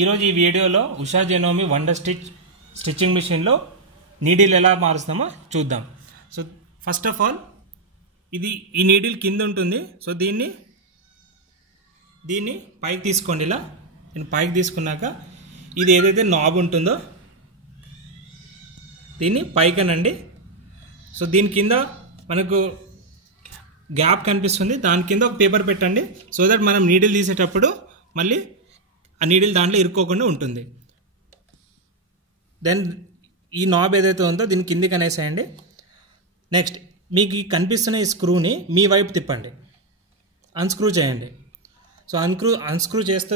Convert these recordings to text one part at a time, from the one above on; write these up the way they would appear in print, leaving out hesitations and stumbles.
ఈరోజు ఈ వీడియోలో ఉషా జెనోమి వండర్ స్టిచ్చింగ్ మిషన్లో నీడిల్ ఎలా మారుస్తామో చూద్దాం. సో ఫస్ట్ ఆఫ్ ఆల్ ఈ నీడిల్ కింద ఉంటుంది. సో దీన్ని పైకి తీసుకోండి. ఇలా నేను పైకి తీసుకున్నాక ఇది ఏదైతే నాబ్ ఉంటుందో దీన్ని పైకనండి. సో దీని కింద మనకు గ్యాప్ కనిపిస్తుంది, దాని కింద ఒక పేపర్ పెట్టండి. సో దట్ మనం నీడిల్ తీసేటప్పుడు మళ్ళీ ఆ నీడిల్ దాంట్లో ఇరుక్కోకుండా ఉంటుంది. దెన్ ఈ నాబ్ ఏదైతే ఉందో దీన్ని కిందికి అనేసేయండి. నెక్స్ట్ మీకు ఈ కనిపిస్తున్న ఈ స్క్రూని మీ వైపు తిప్పండి, అన్స్క్రూ చేయండి. సో అన్స్క్రూ చేస్తూ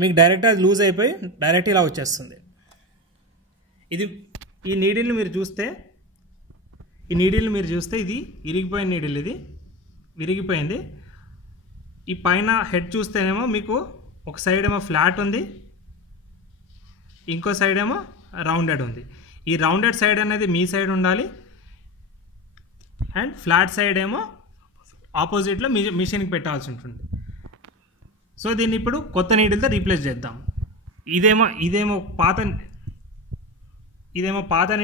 మీకు డైరెక్ట్ అది లూజ్ అయిపోయి డైరెక్ట్ ఇలా వచ్చేస్తుంది. ఈ నీడిల్ని మీరు చూస్తే ఇది ఇరిగిపోయిన నీడిల్, ఇది విరిగిపోయింది. ఈ పైన హెడ్ చూస్తేనేమో మీకు ఒక సైడ్ ఏమో ఫ్లాట్ ఉంది, ఇంకో సైడ్ ఏమో రౌండెడ్ ఉంది. ఈ రౌండెడ్ సైడ్ అనేది మీ సైడ్ ఉండాలి, అండ్ ఫ్లాట్ సైడ్ ఏమో ఆపోజిట్లో మిషన్కి పెట్టాల్సి ఉంటుంది. సో దీన్ని ఇప్పుడు కొత్త నీడిల్తో రీప్లేస్ చేద్దాం. ఇదేమో పాత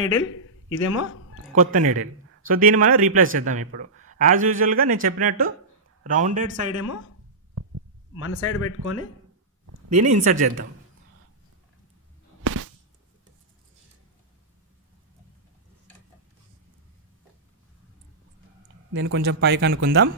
నీడిల్, ఇదేమో కొత్త నీడిల్. సో దీన్ని మనం రీప్లేస్ చేద్దాం. ఇప్పుడు యాజ్ యూజువల్గా నేను చెప్పినట్టు రౌండెడ్ సైడ్ ఏమో మన సైడ్ పెట్టుకొని దీన్ని ఇన్సర్ట్ చేద్దాం. దీన్ని కొంచెం పైకి అనుకుందాం.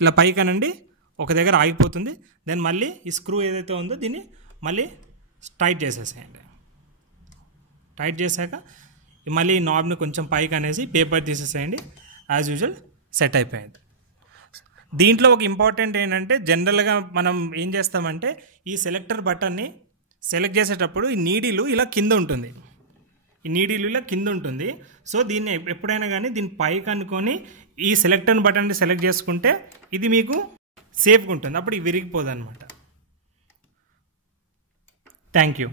ఇలా పైకి అనండి, ఒక దగ్గర ఆగిపోతుంది. దెన్ మళ్ళీ ఈ స్క్రూ ఏదైతే ఉందో దీన్ని మళ్ళీ టైట్ చేసేసేయండి. టైట్ చేశాక మళ్ళీ ఈ నాబ్ని కొంచెం పైకి అనేసి పేపర్ తీసేసేయండి. యాజ్ యూజువల్ సెట్ అయిపోయింది. దీంట్లో ఒక ఇంపార్టెంట్ ఏంటంటే, జనరల్గా మనం ఏం చేస్తామంటే ఈ సెలెక్టర్ బటన్ని సెలెక్ట్ చేసేటప్పుడు ఈ నీడిలు ఇలా కింద ఉంటుంది. సో దీన్ని ఎప్పుడైనా కానీ దీన్ని పైకి అనుకొని ఈ సెలెక్టర్ బటన్ని సెలెక్ట్ చేసుకుంటే ఇది మీకు సేఫ్గా ఉంటుంది, అప్పుడు ఇది విరిగిపోదు అనమాట. Thank you.